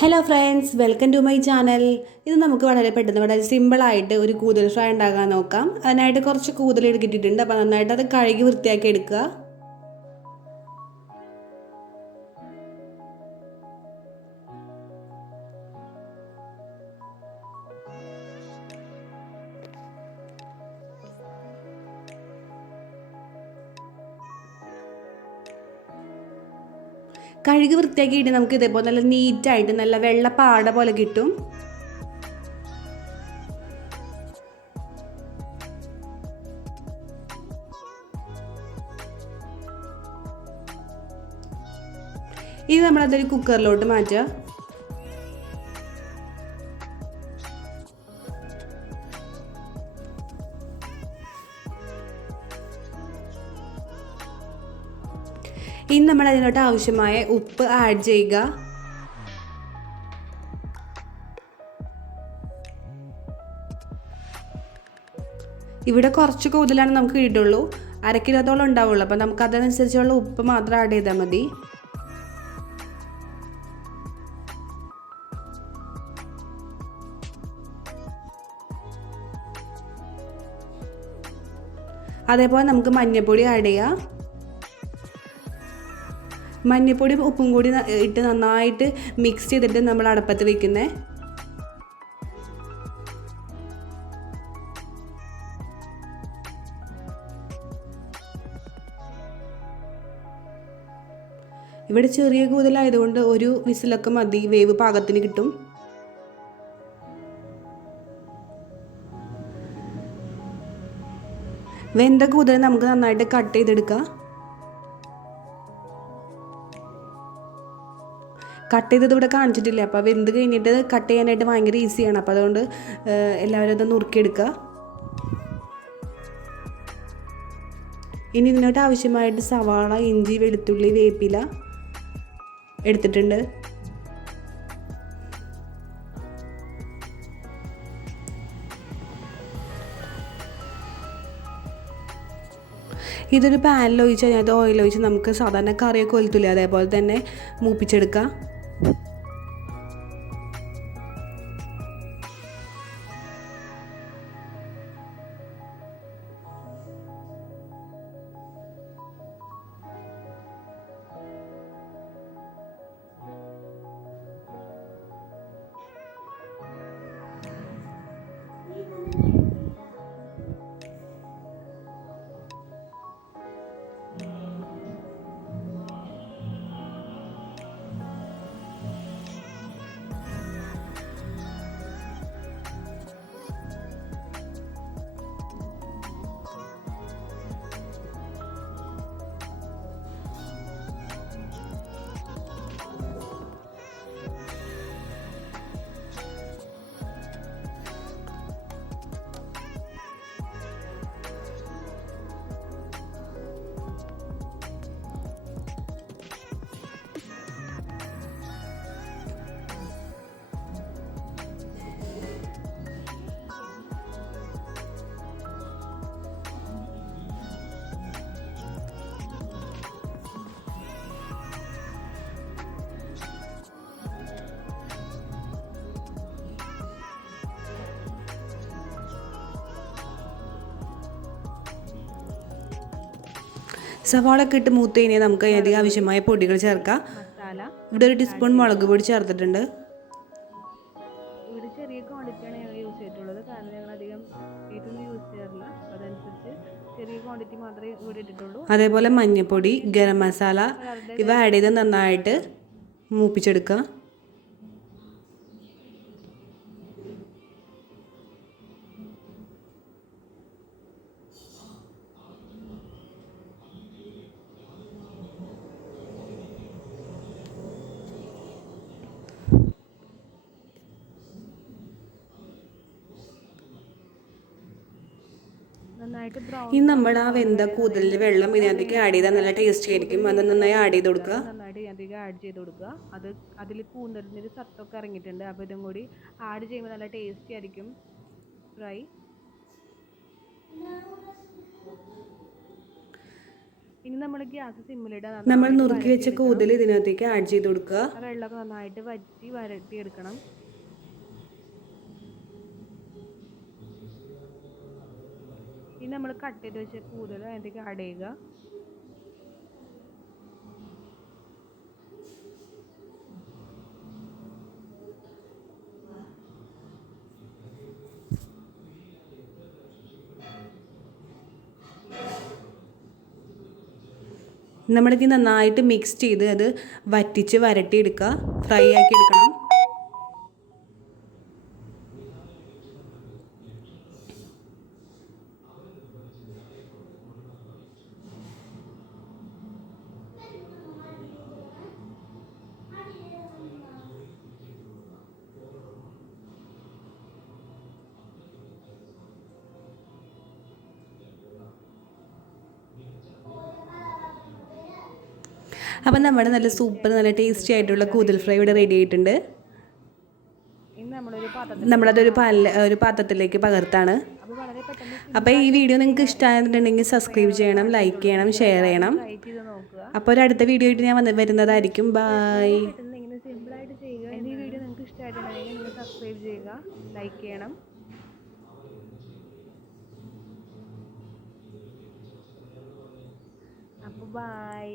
Hello friends welcome to my channel ഇത് നമുക്ക് വളരെ പെട്ടെന്ന് വളരെ സിമ്പിളായിട്ട് ഒരു കൂതൽ ഫ്രൈ ഉണ്ടാക്കാൻ നോക്കാം. അതിനായിട്ട് കുറച്ച് കൂതൽ എടുത്തിട്ടുണ്ട്. അപ്പോൾ നന്നായിട്ട് അത് കഴുകി വൃത്തിയാക്കി എടുക്കുക. കഴുകി വൃത്തിയാക്കിയിട്ട് നമുക്ക് ഇതേപോലെ നല്ല നീറ്റായിട്ട് നല്ല വെള്ള പാട പോലെ കിട്ടും. ഇനി നമ്മളതൊരു കുക്കറിലോട്ട് മാറ്റുക. ഇനി നമ്മൾ അതിനോട്ട് ആവശ്യമായ ഉപ്പ് ആഡ് ചെയ്യുക. ഇവിടെ കുറച്ച് കൂടുതലാണ് നമുക്ക് ഇടുള്ളൂ. അര കിലോത്തോളം ഉണ്ടാവുള്ളൂ. അപ്പം നമുക്ക് അതനുസരിച്ചുള്ള ഉപ്പ് മാത്രം ആഡ് ചെയ്താൽ മതി. അതേപോലെ നമുക്ക് മഞ്ഞൾപ്പൊടി ആഡ് ചെയ്യാം. മഞ്ഞൾപ്പൊടി ഉപ്പും കൂടി ഇട്ട് നന്നായിട്ട് മിക്സ് ചെയ്തിട്ട് നമ്മൾ അടപ്പത്ത് വെക്കുന്നത് ഇവിടെ ചെറിയ കൂതലായതുകൊണ്ട് ഒരു വിസിലൊക്കെ മതി വേവ് പാകത്തിന് കിട്ടും. വെന്ത കൂതൽ നമുക്ക് നന്നായിട്ട് കട്ട് ചെയ്തെടുക്കാം. കട്ട് ചെയ്തത് ഇവിടെ കാണിച്ചിട്ടില്ല? അപ്പോൾ വെന്ത് കഴിഞ്ഞിട്ട് കട്ട് ചെയ്യാനായിട്ട് ഭയങ്കര ഈസിയാണ് അപ്പോൾ അതുകൊണ്ട് എല്ലാവരും അത് നുറുക്കിയെടുക്കുക ഇനി ഇതിനോട്ട് ആവശ്യമായിട്ട് സവാള ഇഞ്ചി വെളുത്തുള്ളി വേപ്പില എടുത്തിട്ടുണ്ട്. ഇതൊരു പാനിൽ ഒഴിച്ച് അതിനകത്ത് ഓയിൽ ഒഴിച്ച് നമുക്ക് സാധാരണ കറിയൊക്കെ ഒലുത്തില്ല അതേപോലെ തന്നെ മൂപ്പിച്ചെടുക്കാം സവാളൊക്കെ ഇട്ട് മൂത്ത് കഴിഞ്ഞാൽ നമുക്ക് അതിനധികം ആവശ്യമായ പൊടികൾ ചേർക്കാം. ഇവിടെ ഒരു ടീസ്പൂൺ മുളക് പൊടി ചേർത്തിട്ടുണ്ട്. ചെറിയ ക്വാണ്ടിറ്റിയാണ് ഞങ്ങൾ യൂസ് ചെയ്തിട്ടുള്ളത്. കാരണം ഞങ്ങൾ അധികം വീട്ടിലൊന്നും യൂസ് ചെയ്യാറില്ല. അതനുസരിച്ച് ചെറിയ ക്വാണ്ടിറ്റി മാത്രമേ ഇവിടെ ഇട്ടിട്ടുള്ളൂ. അതേപോലെ മഞ്ഞൾപ്പൊടി ഗരം മസാല ഇവ ആഡ് ചെയ്ത് നന്നായിട്ട് മൂപ്പിച്ചെടുക്കുക ഇനി നമ്മൾ ആ വെന്ത കൂതലിൽ വെള്ളം ഇതിനകത്തേക്ക് ആഡ് ചെയ്താൽ നല്ല ടേസ്റ്റ് ആയിരിക്കും. അത് നന്നായി ആഡ് ചെയ്ത് കൊടുക്കുക. നന്നായിട്ട് അധികം ആഡ് ചെയ്ത് കൊടുക്കുക. അത് അതിൽ കൂന്തലിന്റെ സത്തൊക്കെ ഇറങ്ങിയിട്ടുണ്ട്. അപ്പോൾ ഇതും കൂടി ആഡ് ചെയ്യുമ്പോൾ നല്ല ടേസ്റ്റി ആയിരിക്കും. ഫ്രൈ ഇനി നമ്മൾ ഗ്യാസ് സിമ്മിലിടാൻ നമ്മൾ നുറുക്കി വെച്ച കൂതൽ ഇതിനകത്തേക്ക് ആഡ് ചെയ്ത് കൊടുക്കുക. വെള്ളമൊക്കെ നന്നായിട്ട് വറ്റി വരട്ടിയെടുക്കണം. ഇനി നമ്മൾ കട്ട് ചെയ്ത് വെച്ച കൂതൽ അതിലേക്ക് ആഡ് ചെയ്യുക. നമ്മളിത് നന്നായിട്ട് മിക്സ് ചെയ്ത് അത് വറ്റിച്ച് വരട്ടിയെടുക്കുക. ഫ്രൈ ആക്കി എടുക്കണം. അപ്പം നമ്മുടെ നല്ല സൂപ്പർ നല്ല ടേസ്റ്റി ആയിട്ടുള്ള കൂതൽ ഫ്രൈ ഇവിടെ റെഡി ആയിട്ടുണ്ട്. നമ്മളതൊരു പാല ഒരു പാത്രത്തിലേക്ക് പകർത്താണ്. അപ്പോൾ ഈ വീഡിയോ നിങ്ങൾക്ക് ഇഷ്ടമായിട്ടുണ്ടെങ്കിൽ സബ്സ്ക്രൈബ് ചെയ്യണം ലൈക്ക് ചെയ്യണം ഷെയർ ചെയ്യണം. അപ്പോൾ ഒരു അടുത്ത വീഡിയോ ആയിട്ട് ഞാൻ വന്ന് വരുന്നതായിരിക്കും. ബായ് സിമ്പിളായിട്ട് ചെയ്യുക. ഈ വീഡിയോ നിങ്ങൾക്ക് ഇഷ്ടമായിട്ടുണ്ടെങ്കിൽ നിങ്ങൾ സബ്സ്ക്രൈബ് ചെയ്യുക ലൈക്ക് ചെയ്യണം. അപ്പോൾ ബൈ